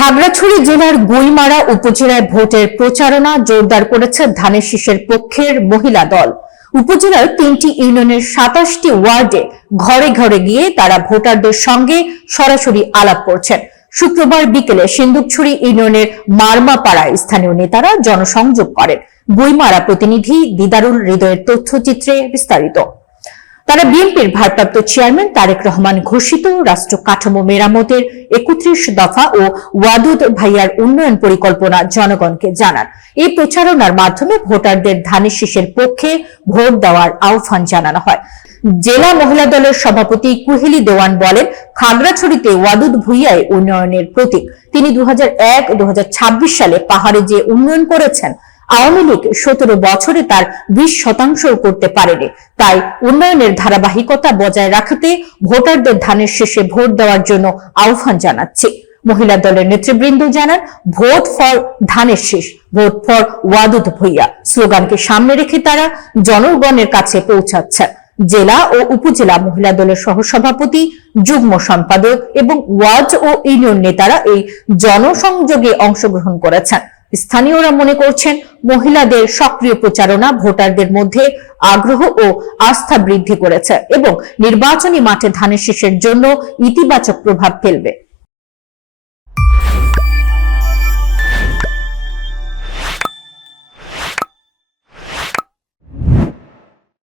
খাগড়াছড়ি জেলার গুইমারা উপজেলায় ভোটের প্রচারণা জোরদার করেছে ধানের শীষের পক্ষের মহিলা দল। উপজেলার ৩টি ইউনিয়নের ২৭টি ওয়ার্ডে ঘরে ঘরে গিয়ে তারা ভোটারদের সঙ্গে সরাসরি আলাপ করছেন। শুক্রবার বিকেলে সিন্দুকছড়ি ইউনিয়নের মারমাপাড়ায় স্থানীয় নেতারা জনসংযোগ করেন। গুইমারা প্রতিনিধি দিদারুল হৃদয়ের তথ্যচিত্রে বিস্তারিত। তারা বিএনপির ভারপ্রাপ্ত চেয়ারম্যান তারেক রহমান ঘোষিত রাষ্ট্র কাঠামো মেরামতের ৩১ দফা ও ওয়াদুদ ভাইয়ার উন্নয়ন পরিকল্পনা জনগণকে জানান। এই প্রচারণার মাধ্যমে ভোটারদের ধানের শীষের পক্ষে ভোট দেওয়ার আহ্বান জানানো হয়। জেলা মহিলা দলের সভাপতি কুহেলি দেওয়ান বলেন, খাগড়াছড়িতে ওয়াদুদ ভুইয়াই উন্নয়নের প্রতীক। তিনি ২০০১-২০২৬ সালে পাহাড়ে যে উন্নয়ন করেছেন, আওয়ামী লীগ ১৭ বছরে তার ২০% করতে পারেনি। তাই উন্নয়নের ধারাবাহিকতা বজায় রাখতে ভোটারদের ধানের শীষে ভোট দেওয়ার জন্য আহ্বান জানাচ্ছি। মহিলা দলের নেতৃবৃন্দ জানান, ভোট ফর ধানের শীষ, ভোট ফর ওয়াদুদ ভুইয়া স্লোগানকে সামনে রেখে তারা জনগণের কাছে পৌঁছাচ্ছেন। জেলা ও উপজেলা মহিলা দলের সহসভাপতি, যুগ্ম সম্পাদক এবং ওয়ার্ড ও ইউনিয়ন নেতারা এই জনসংযোগে অংশগ্রহণ করেছেন। স্থানীয়রা মনে করছেন, মহিলাদের সক্রিয় প্রচারণা ভোটারদের মধ্যে আগ্রহ ও আস্থা বৃদ্ধি করেছে এবং নির্বাচনী মাঠে ধানের শীষের জন্য ইতিবাচক প্রভাব ফেলবে।